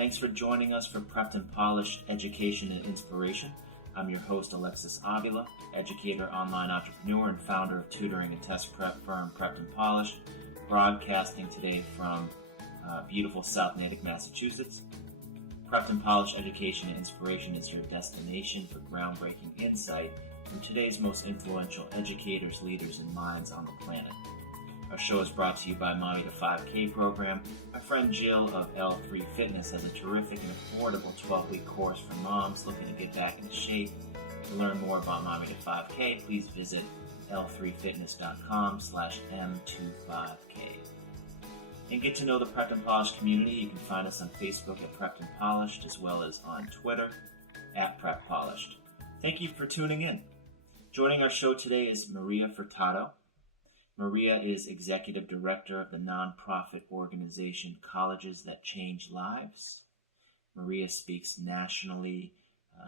Thanks for joining us for Prepped and Polished Education and Inspiration. I'm your host, Alexis Avila, educator, online entrepreneur, and founder of tutoring and test prep firm Prepped and Polished, broadcasting today from beautiful South Natick, Massachusetts. Prepped and Polished Education and Inspiration is your destination for groundbreaking insight from today's most influential educators, leaders, and minds on the planet. Our show is brought to you by Mommy to 5K program. My friend Jill of L3 Fitness has a terrific and affordable 12-week course for moms looking to get back into shape. To learn more about Mommy to 5K, please visit l3fitness.com/m25k. And get to know the Prepped and Polished community. You can find us on Facebook at Prepped and Polished, as well as on Twitter at Prep Polished. Thank you for tuning in. Joining our show today is Maria Furtado. Maria is Executive Director of the nonprofit organization Colleges That Change Lives. Maria speaks nationally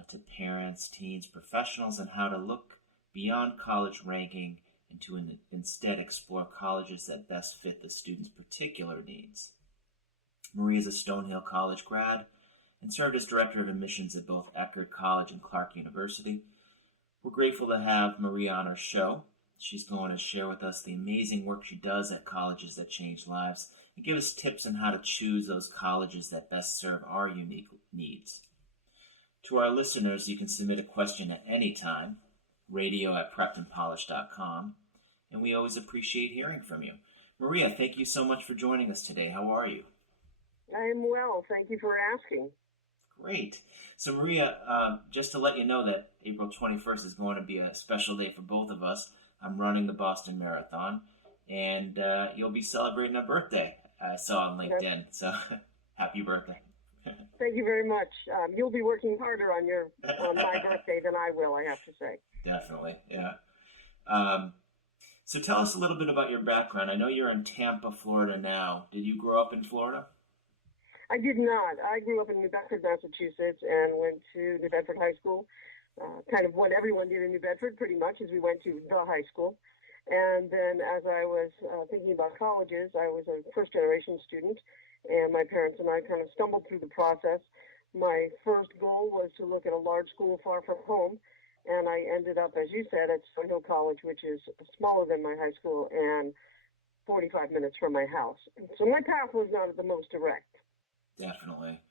to parents, teens, professionals on how to look beyond college ranking and to instead explore colleges that best fit the student's particular needs. Maria is a Stonehill College grad and served as Director of Admissions at both Eckerd College and Clark University. We're grateful to have Maria on our show. She's going to share with us the amazing work she does at Colleges That Change Lives and give us tips on how to choose those colleges that best serve our unique needs. To our listeners, you can submit a question at any time, radio@preppedandpolished.com, and we always appreciate hearing from you. Maria, thank you so much for joining us today. How are you? I'm well. Thank you for asking. Great. So, Maria, just to let you know that April 21st is going to be a special day for both of us. I'm running the Boston Marathon, and you'll be celebrating a birthday, I saw on LinkedIn. So happy birthday. Thank you very much. You'll be working harder on my birthday than I will, I have to say. Definitely, yeah. So tell us a little bit about your background. I know you're in Tampa, Florida now. Did you grow up in Florida? I did not. I grew up in New Bedford, Massachusetts, and went to New Bedford High School. Kind of what everyone did in New Bedford, pretty much, is we went to the high school. And then as I was thinking about colleges, I was a first-generation student, and my parents and I kind of stumbled through the process. My first goal was to look at a large school far from home, and I ended up, as you said, at Stonehill College, which is smaller than my high school and 45 minutes from my house. So my path was not the most direct. Definitely.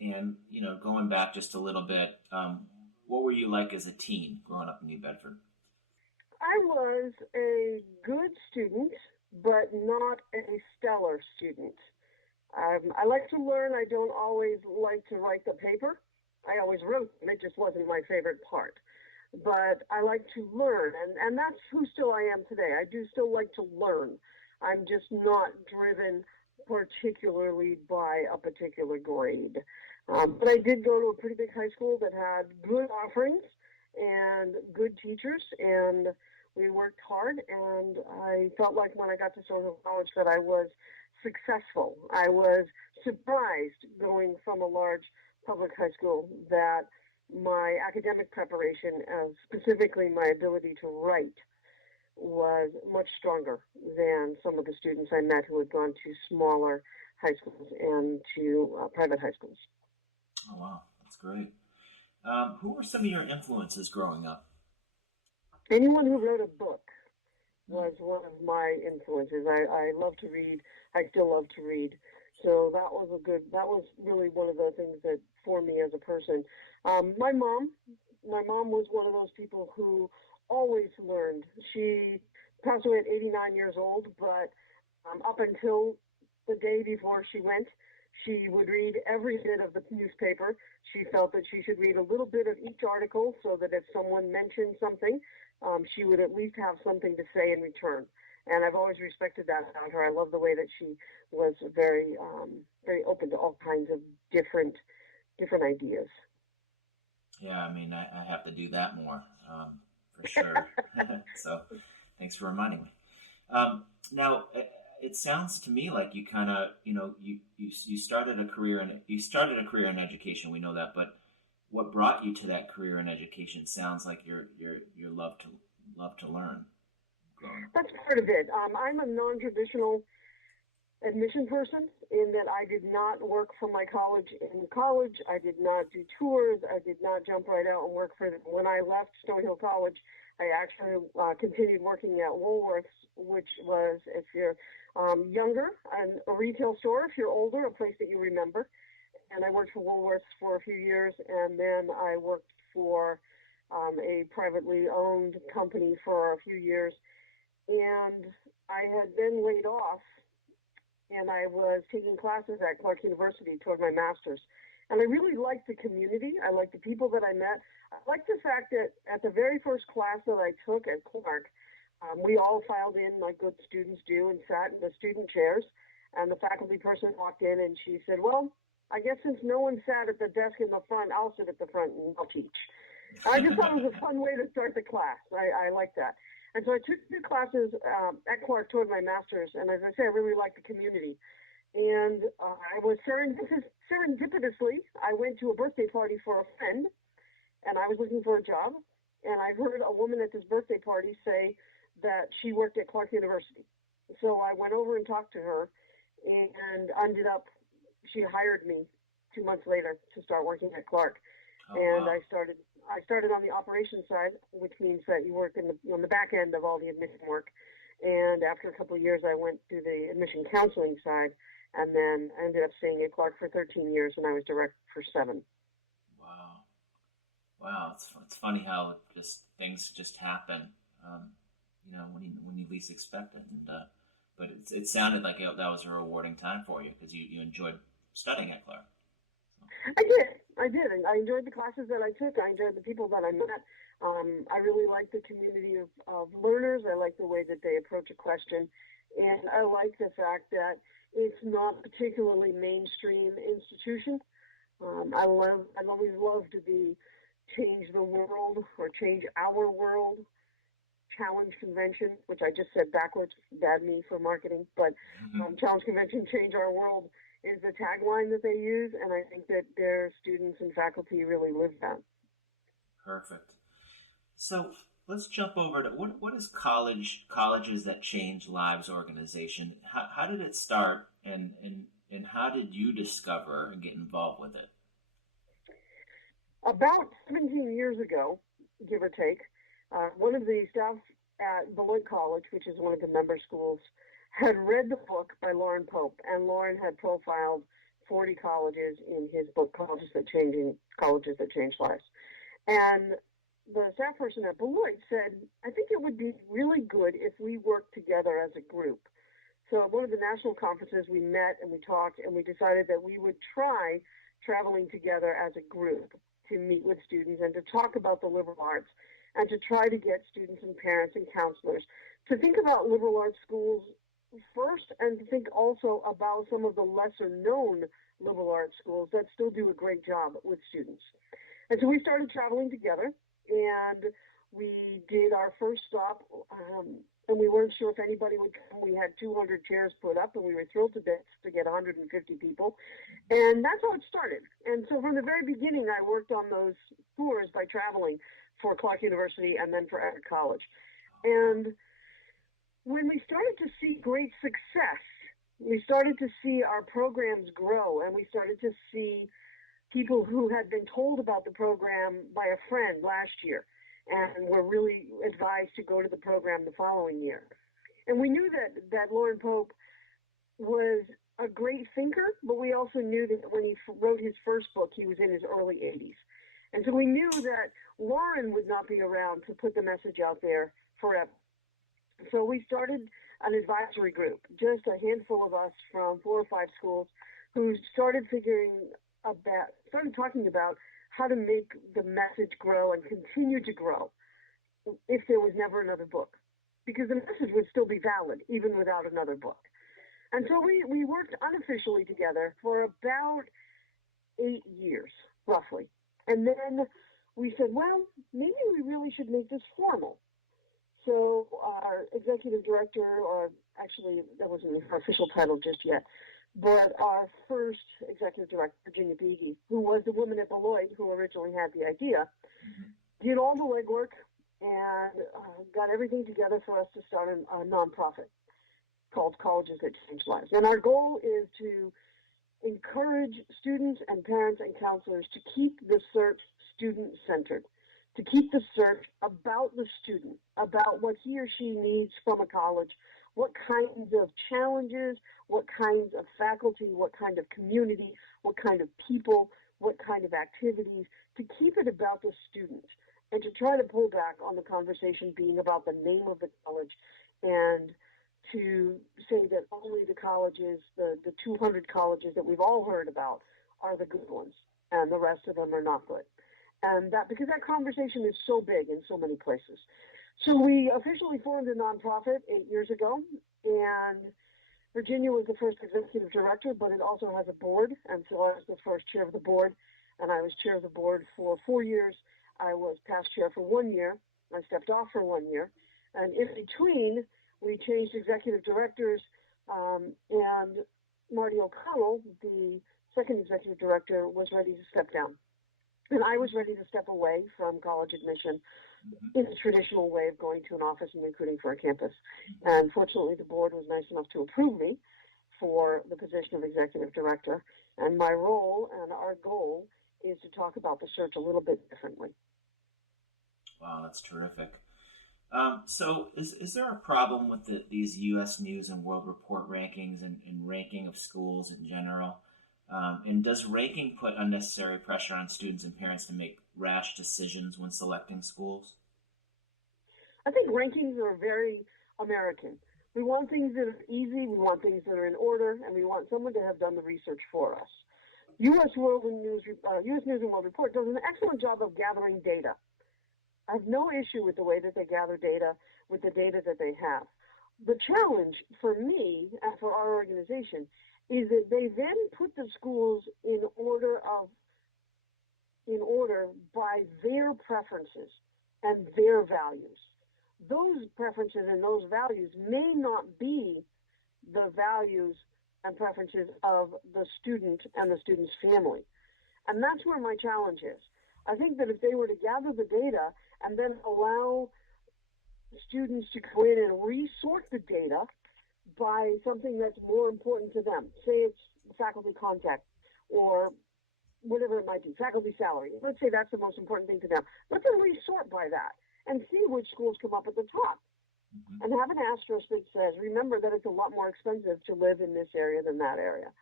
And, going back just a little bit, what were you like as a teen growing up in New Bedford? I was a good student, but not a stellar student. I like to learn. I don't always like to write the paper. I always wrote them. It just wasn't my favorite part. But I like to learn, and that's who still I am today. I do still like to learn. I'm just not driven particularly by a particular grade. But I did go to a pretty big high school that had good offerings and good teachers, and we worked hard, and I felt like when I got to Stonehill College that I was successful. I was surprised going from a large public high school that my academic preparation, specifically my ability to write, was much stronger than some of the students I met who had gone to smaller high schools and to private high schools. Oh, wow. That's great. Who were some of your influences growing up? Anyone who wrote a book was one of my influences. I love to read. I still love to read. So that was really one of the things that formed me as a person. My mom was one of those people who always learned. She passed away at 89 years old, but up until the day before she went, she would read every bit of the newspaper. She felt that she should read a little bit of each article so that if someone mentioned something, she would at least have something to say in return. And I've always respected that about her. I love the way that she was very, very open to all kinds of different ideas. Yeah, I mean, I have to do that more, for sure. So thanks for reminding me. Now, it sounds to me like you kind of, you started a career in education. We know that, but what brought you to that career in education sounds like your love to learn. That's part of it. I'm a non-traditional admission person in that I did not work for my college in college. I did not do tours. I did not jump right out and work for them. When I left Stonehill College, I actually continued working at Woolworths, which was, if you're younger, a retail store. If you're older, a place that you remember. And I worked for Woolworths for a few years, and then I worked for a privately owned company for a few years. And I had been laid off, and I was taking classes at Clark University toward my master's. And I really liked the community. I liked the people that I met. I liked the fact that at the very first class that I took at Clark, we all filed in like good students do and sat in the student chairs. And the faculty person walked in and she said, well, I guess since no one sat at the desk in the front, I'll sit at the front and I'll teach. I just thought it was a fun way to start the class. I liked that. And so I took 2 classes at Clark toward my master's, and as I say, I really liked the community. And I was serendipitously, I went to a birthday party for a friend, and I was looking for a job, and I heard a woman at this birthday party say that she worked at Clark University. So I went over and talked to her, and ended up, she hired me 2 months later to start working at Clark. Oh, and wow. I started on the operations side, which means that you work on the back end of all the admission work. And after a couple of years, I went to the admission counseling side, and then I ended up staying at Clark for 13 years, and I was direct for 7. Wow. Wow. It's funny how just things just happen, when you least expect it. And but it sounded like that was a rewarding time for you because you enjoyed studying at Clark. I did. And I enjoyed the classes that I took. I enjoyed the people that I met. I really liked the community of learners. I like the way that they approach a question. And I like the fact that it's not a particularly mainstream institution. I've always loved to change the world or change our world. Challenge convention, which I just said backwards, bad me for marketing, but challenge convention, change our world is the tagline that they use, and I think that their students and faculty really live that. Perfect. So let's jump over to what is Colleges That Change Lives organization? How did it start, and how did you discover and get involved with it? About 17 years ago, give or take, one of the staff at Beloit College, which is one of the member schools, had read the book by Lauren Pope, and Lauren had profiled 40 colleges in his book, Colleges That Change Lives. And the staff person at Beloit said, I think it would be really good if we worked together as a group. So at one of the national conferences, we met and we talked, and we decided that we would try traveling together as a group to meet with students and to talk about the liberal arts, and to try to get students and parents and counselors to think about liberal arts schools first, and to think also about some of the lesser known liberal arts schools that still do a great job with students. And so we started traveling together, and we did our first stop, and we weren't sure if anybody would come. We had 200 chairs put up, and we were thrilled to bits to get 150 people. And that's how it started. And so from the very beginning, I worked on those tours by traveling for Clark University and then for Eckerd College. And when we started to see great success, we started to see our programs grow, and we started to see people who had been told about the program by a friend last year and were really advised to go to the program the following year. And we knew that Lauren Pope was a great thinker, but we also knew that when he wrote his first book, he was in his early 80s. And so we knew that Lauren would not be around to put the message out there forever. So we started an advisory group, just a handful of us from 4 or 5 schools, who started talking about how to make the message grow and continue to grow if there was never another book, because the message would still be valid even without another book. And so we worked unofficially together for about 8 years, roughly. And then we said, well, maybe we really should make this formal. So our executive director, or actually that wasn't her official title just yet, but our first executive director, Virginia Beege, who was the woman at Beloit who originally had the idea, did all the legwork and got everything together for us to start a nonprofit. called Colleges That Change Lives. And our goal is to encourage students and parents and counselors to keep the search student-centered, to keep the search about the student, about what he or she needs from a college, what kinds of challenges, what kinds of faculty, what kind of community, what kind of people, what kind of activities, to keep it about the student and to try to pull back on the conversation being about the name of the college and to say that only the colleges, the 200 colleges that we've all heard about are the good ones and the rest of them are not good. And that, because that conversation is so big in so many places. So we officially formed a nonprofit 8 years ago, and Virginia was the first executive director, but it also has a board, and so I was the first chair of the board, and I was chair of the board for 4 years. I was past chair for 1 year. I stepped off for 1 year, and in between, we changed executive directors, and Marty O'Connell, the second executive director, was ready to step down. And I was ready to step away from college admission in the traditional way of going to an office and recruiting for a campus. And fortunately, the board was nice enough to approve me for the position of executive director. And my role and our goal is to talk about the search a little bit differently. Wow, that's terrific. So is there a problem with these U.S. News and World Report rankings and ranking of schools in general? And does ranking put unnecessary pressure on students and parents to make rash decisions when selecting schools? I think rankings are very American. We want things that are easy, we want things that are in order, and we want someone to have done the research for us. U.S. News and World Report does an excellent job of gathering data. I have no issue with the way that they gather data, with the data that they have. The challenge for me and for our organization is that they then put the schools in order by their preferences and their values. Those preferences and those values may not be the values and preferences of the student and the student's family. And that's where my challenge is. I think that if they were to gather the data and then allow students to go in and resort the data by something that's more important to them, say it's faculty contact or whatever it might be, faculty salary. Let's say that's the most important thing to them. Let them resort by that and see which schools come up at the top. And have an asterisk that says, remember that it's a lot more expensive to live in this area than that area.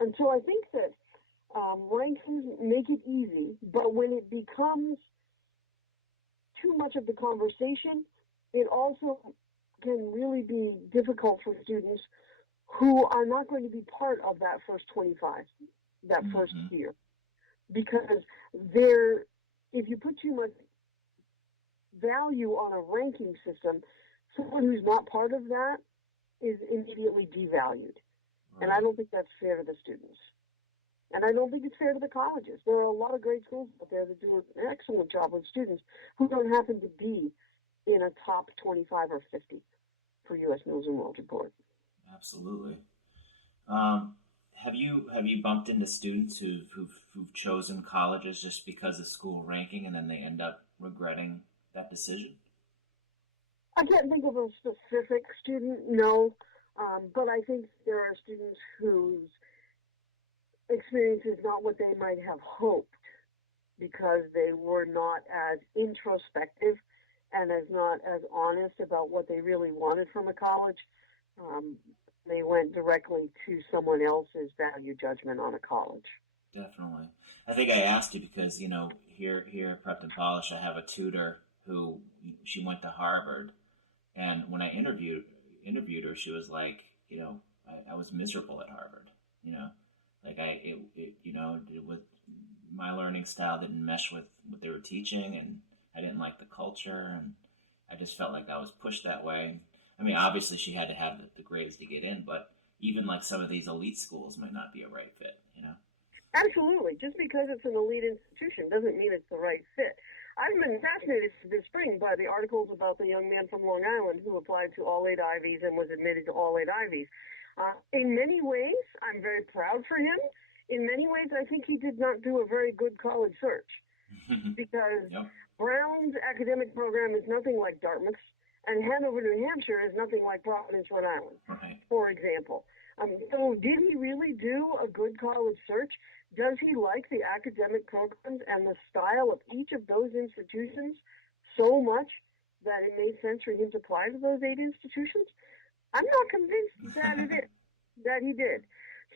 And so I think that rankings make it easy, but when it becomes too much of the conversation, it also can really be difficult for students who are not going to be part of that first 25, that first year. Because if you put too much value on a ranking system, someone who's not part of that is immediately devalued. Right. And I don't think that's fair to the students. And I don't think it's fair to the colleges. There are a lot of great schools out there that do an excellent job with students who don't happen to be in a top 25 or 50 for U.S. News and World Report. Absolutely. Have you bumped into students who've chosen colleges just because of school ranking and then they end up regretting that decision? I can't think of a specific student, no, but I think there are students whose experience is not what they might have hoped because they were not as introspective and not as honest about what they really wanted from a college. They went directly to someone else's value judgment on a college. Definitely. I think I asked you because, here at Prepped and Polished, I have a tutor who, she went to Harvard. And when I interviewed her, she was like, I was miserable at Harvard, with my learning style didn't mesh with what they were teaching, and I didn't like the culture, and I just felt like I was pushed that way. I mean, obviously she had to have the grades to get in, but even like some of these elite schools might not be a right fit, Absolutely. Just because it's an elite institution doesn't mean it's the right fit. I've been fascinated this spring by the articles about the young man from Long Island who applied to all 8 Ivies and was admitted to all 8 Ivies. In many ways, I'm very proud for him. In many ways, I think he did not do a very good college search because Brown's academic program is nothing like Dartmouth's. And Hanover, New Hampshire is nothing like Providence, Rhode Island, Right. for example. So did he really do a good college search? Does he like the academic programs and the style of each of those institutions so much that it made sense for him to apply to those 8 institutions? I'm not convinced that he did.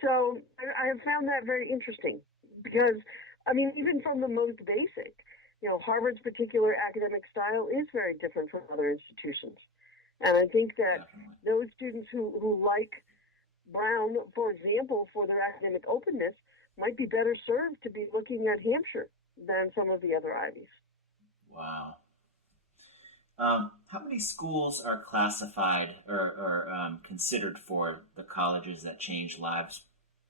So I have found that very interesting because, I mean, even from the most basic, Harvard's particular academic style is very different from other institutions. And I think that those students who like Brown, for example, for their academic openness, might be better served to be looking at Hampshire than some of the other Ivies. Wow. How many schools are classified or considered for the Colleges That Change Lives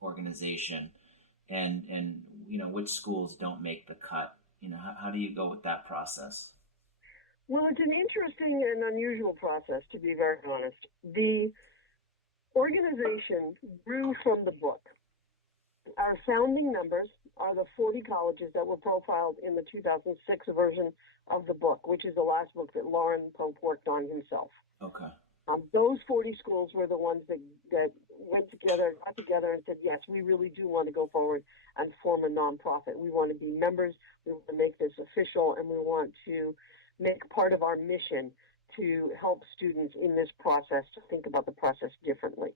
organization, and which schools don't make the cut? How do you go with that process? Well, it's an interesting and unusual process, to be very honest. The organization grew from the book. Our founding members are the 40 colleges that were profiled in the 2006 version of the book, which is the last book that Lauren Pope worked on himself. Okay. Those 40 schools were the ones that got together and said, yes, we really do want to go forward and form a nonprofit. We want to be members. We want to make this official, and we want to make part of our mission to help students in this process to think about the process differently.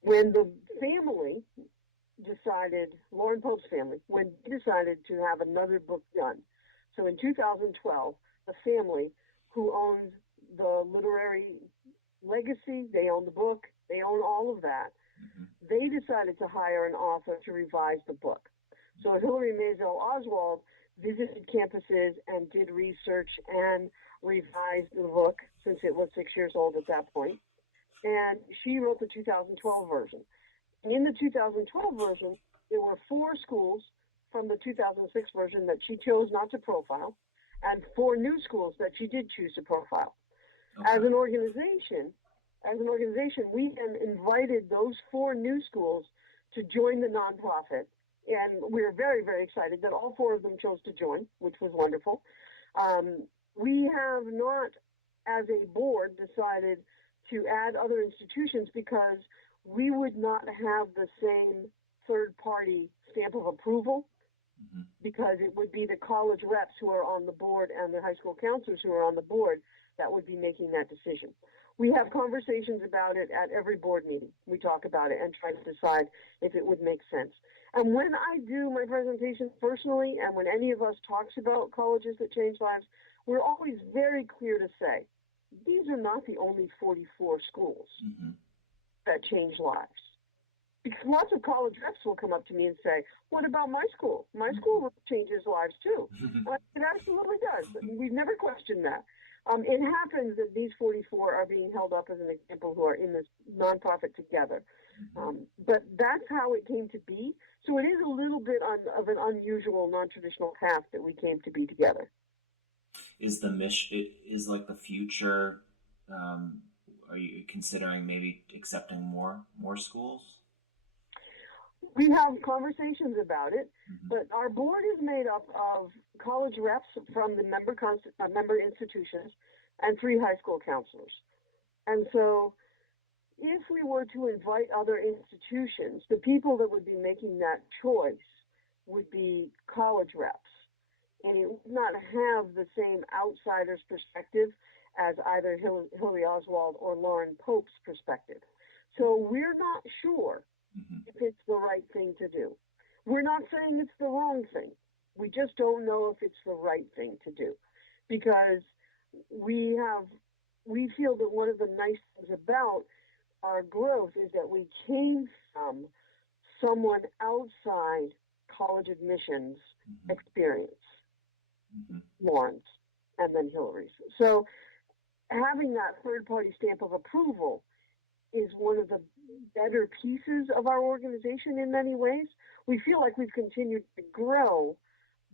When the family decided, Lauren Pope's family, when they decided to have another book done, so in 2012, the family who owns the literary legacy, they own the book, they own all of that, they decided to hire an author to revise the book. So Hillary Maisel Oswald visited campuses and did research and revised the book, since it was 6 years old at that point, and she wrote the 2012 version. And in the 2012 version, there were 4 schools from the 2006 version that she chose not to profile, and 4 new schools that she did choose to profile. Okay. As an organization, we then invited those 4 new schools to join the nonprofit, and we were very, very excited that all 4 of them chose to join, which was wonderful. We have not, as a board, decided to add other institutions because we would not have the same third-party stamp of approval, because it would be the college reps who are on the board and the high school counselors who are on the board that would be making that decision. We have conversations about it at every board meeting. We talk about it and try to decide if it would make sense. And when I do my presentation personally, and when any of us talks about colleges that change lives, we're always very clear to say, these are not the only 44 schools that change lives. Because lots of college reps will come up to me and say, what about my school? My school changes lives too. It absolutely does. We've never questioned that. It happens that these 44 are being held up as an example who are in this nonprofit together. But that's how it came to be. So it is a little bit of an unusual, non-traditional path that we came to be together. Is the mission, is like the future, are you considering maybe accepting more schools? We have conversations about it, but our board is made up of college reps from the member institutions and 3 high school counselors. And so if we were to invite other institutions, the people that would be making that choice would be college reps. And it would not have the same outsider's perspective as either Hillary Oswald or Lauren Pope's perspective. So we're not sure if it's the right thing to do. We're not saying it's the wrong thing. We just don't know if it's the right thing to do, because we feel that one of the nice things about our growth is that we came from someone outside college admissions experience, Lauren's and then Hillary's. So having that third-party stamp of approval is one of the better pieces of our organization in many ways. We feel like we've continued to grow,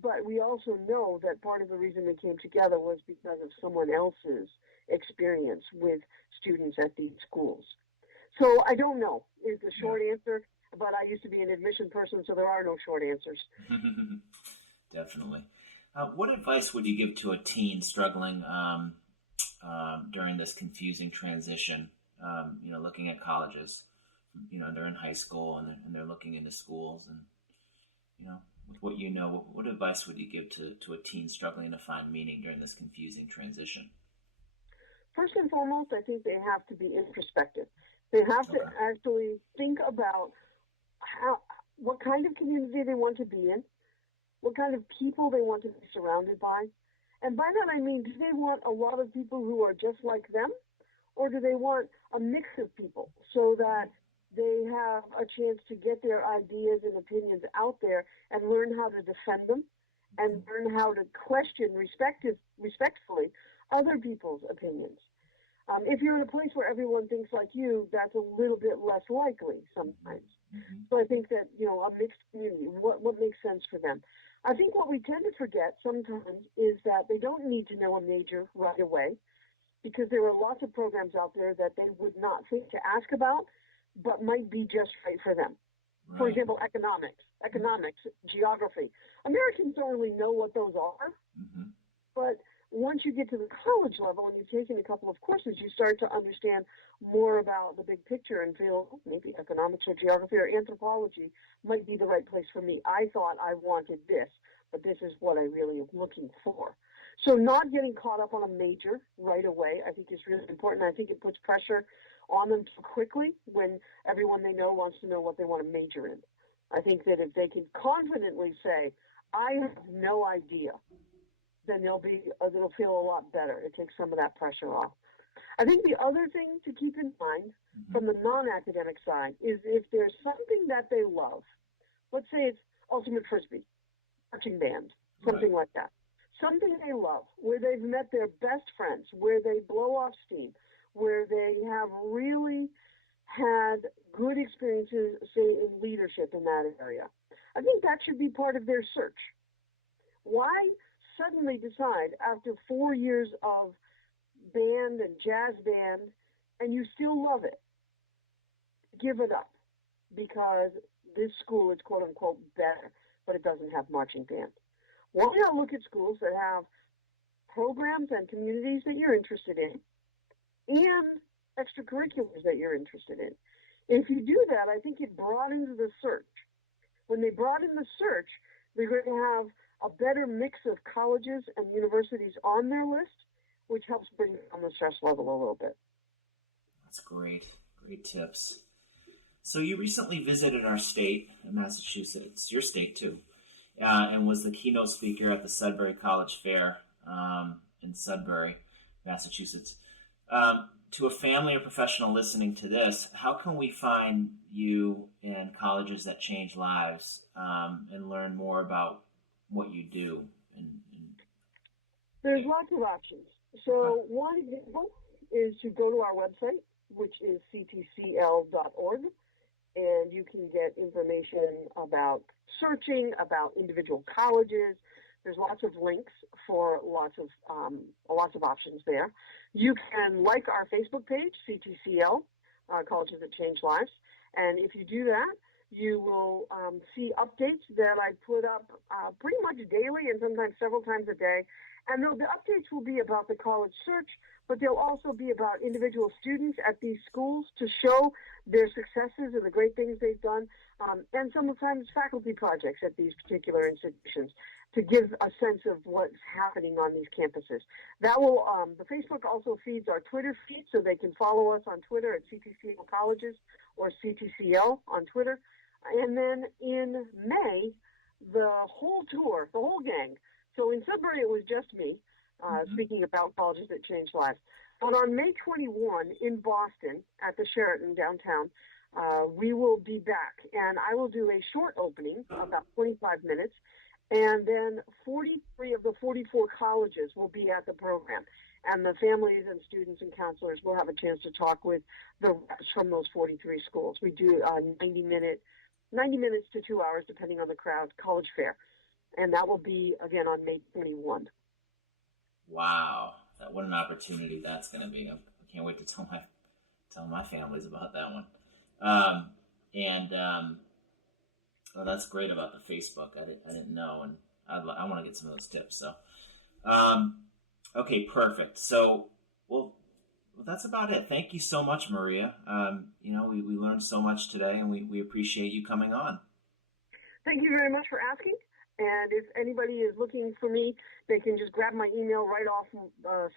but we also know that part of the reason we came together was because of someone else's experience with students at these schools. So I don't know is the short answer, but I used to be an admission person, so there are no short answers. Definitely. What advice would you give to a teen struggling during this confusing transition, looking at colleges, they're in high school and they're looking into schools and, with what what advice would you give to a teen struggling to find meaning during this confusing transition? First and foremost, I think they have to be introspective. They have to actually think about what kind of community they want to be in, what kind of people they want to be surrounded by. And by that I mean, do they want a lot of people who are just like them, or do they want a mix of people so that they have a chance to get their ideas and opinions out there and learn how to defend them and learn how to question respectfully other people's opinions? If you're in a place where everyone thinks like you, that's a little bit less likely sometimes. So I think that, a mixed community, what makes sense for them? I think what we tend to forget sometimes is that they don't need to know a major right away, because there are lots of programs out there that they would not think to ask about, but might be just right for them. Right. For example, economics, geography. Americans don't really know what those are, but once you get to the college level and you've taken a couple of courses, you start to understand more about the big picture and feel maybe economics or geography or anthropology might be the right place for me. I thought I wanted this, but this is what I really am looking for. So not getting caught up on a major right away, I think, is really important. I think it puts pressure on them too quickly when everyone they know wants to know what they want to major in. I think that if they can confidently say, I have no idea, then they'll feel a lot better. It takes some of that pressure off. I think the other thing to keep in mind from the non-academic side is if there's something that they love, let's say it's ultimate frisbee, marching band, something like that. Something they love, where they've met their best friends, where they blow off steam, where they have really had good experiences, say, in leadership in that area. I think that should be part of their search. Why suddenly decide after 4 years of band and jazz band and you still love it? Give it up because this school is quote unquote better, but it doesn't have marching band. Why not look at schools that have programs and communities that you're interested in and extracurriculars that you're interested in? If you do that, I think it broadens the search. When they broaden the search, they're going to have a better mix of colleges and universities on their list, which helps bring down the stress level a little bit. That's great. Great tips. So you recently visited our state, Massachusetts, your state too, and was the keynote speaker at the Sudbury College Fair in Sudbury, Massachusetts. To a family or professional listening to this, how can we find you in Colleges That Change Lives and learn more about what you do? There's lots of options. So one example is to go to our website, which is ctcl.org, and you can get information about searching, about individual colleges. There's lots of links for lots of options there. You can like our Facebook page, CTCL, Colleges That Change Lives, and if you do that, you will see updates that I put up pretty much daily and sometimes several times a day. And the updates will be about the college search, but they'll also be about individual students at these schools to show their successes and the great things they've done, and sometimes faculty projects at these particular institutions to give a sense of what's happening on these campuses. That will, the Facebook also feeds our Twitter feed, so they can follow us on Twitter at CTCL Colleges or CTCL on Twitter. And then in May, the whole tour, the whole gang. So in Sudbury, it was just me speaking about Colleges That Change Lives. But on May 21 in Boston at the Sheraton downtown, we will be back. And I will do a short opening, about 25 minutes. And then 43 of the 44 colleges will be at the program. And the families and students and counselors will have a chance to talk with the reps from those 43 schools. We do a 90 minutes to 2 hours, depending on the crowd, college fair. And that will be, again, on May 21. Wow. What an opportunity that's going to be. I can't wait to tell my families about that one. Oh, that's great about the Facebook. I didn't know, and I want to get some of those tips. So, okay, perfect. So, well, Well, that's about it. Thank you so much, Maria. We learned so much today, and we appreciate you coming on. Thank you very much for asking. And if anybody is looking for me, they can just grab my email right off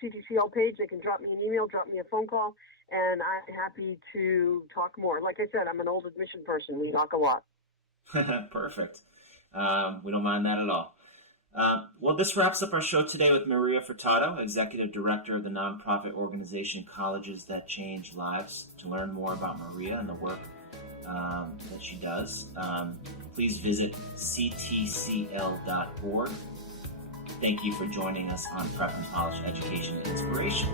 CTCL page. They can drop me an email, drop me a phone call, and I'm happy to talk more. Like I said, I'm an old admission person. We talk a lot. Perfect. We don't mind that at all. Well, this wraps up our show today with Maria Furtado, Executive Director of the nonprofit organization Colleges That Change Lives. To learn more about Maria and the work that she does, please visit ctcl.org. Thank you for joining us on Prep and Polish Education and Inspiration.